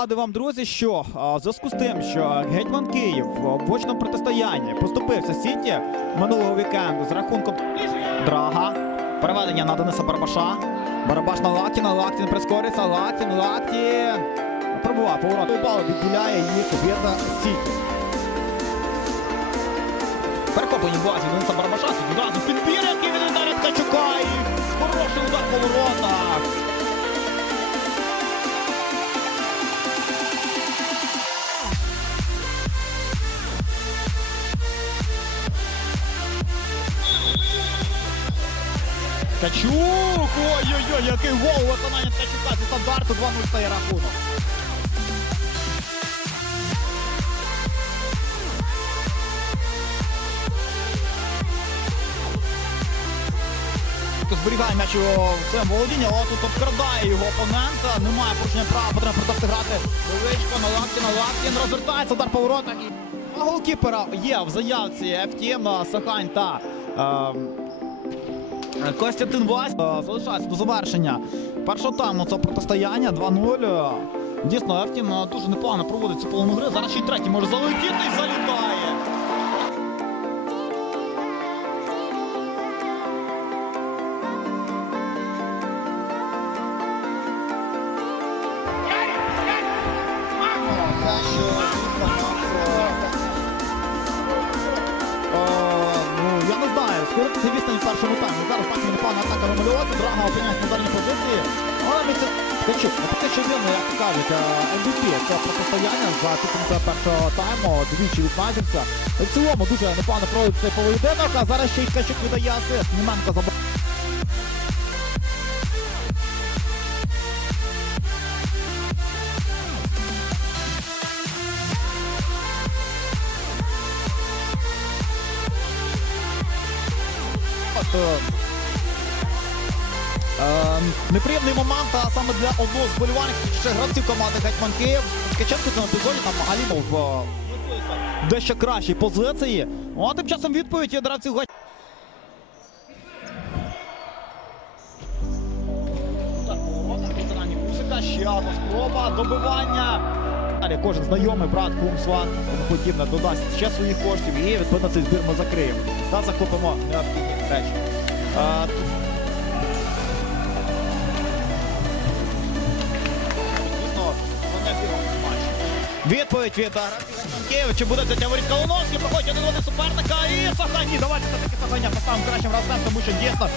Нагадую вам, друзі, що в зв'язку з тим, що гетьман Київ в очному протистоянні поступився Сіті минулого вікенду з рахунком Драга. Переведення на Дениса Барабаша. Барабаш на Лактіна, Лактін прискориться, Лактін, Лактін. Пробував поворот. Бал відділяє їх від Сіті. Перехоплені в базі Дениса Барабаша. Тут Відразу підбір, Ткачук! Ой-ой-ой, який гол виконання Ткачука зі стандарту 2-0 стає рахунок. Зберігає м'яч у своєму володінні, але тут обкрадає його опонента. Немає порушення права, потрібно продовжити грати. Довичко на Лаптіна, Лаптін розвертається, удар по воротах. І... Голкіпера є в заявці ФТМ Сахань та ем, Костянтин Вась е, залишається до завершення першого тайму цього протистояння 2-0. Дійсно, Ефтім е, дуже непогано проводить цю половину гри. Зараз ще й третій може залетіти і залітає. Що скоротити відстань в першому таймі. Зараз так непогана атака вимальовувати, Драга опиняється на дальній позиції. Але ми це Ткачук, ну поки що він, як кажуть, е, MVP це протистояння за підсумками першого тайму, двічі відзначився. В цілому дуже непогано проводить цей поєдинок, а зараз ще й Ткачук віддає асист. Німенко забив. От, е, е, неприємний момент а саме для одного з болівальників, ще гравців команди Гетьман Київ. Ткаченко цьому епізоді там Алімов е, дещо кращій позиції. Ну, а тим часом відповідь від гравців Гетьман. Ще одна спроба, добивання. Далі кожен знайомий брат, кум, сват, тому подібне додасть ще своїх коштів і відповідно цей збір ми закриємо. Та закупимо необхідні речі. А. Відповідь від Києва. Чи буде взяття воріт Колоновський, проходять один один суперника і Сахані. Давайте все-таки Саханя поставимо кращим гравцем, тому що дійсно